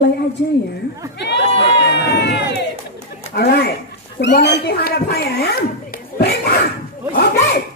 Mulai aja ya. Alright, semua nanti hadap saya ya. Perintah. Oke.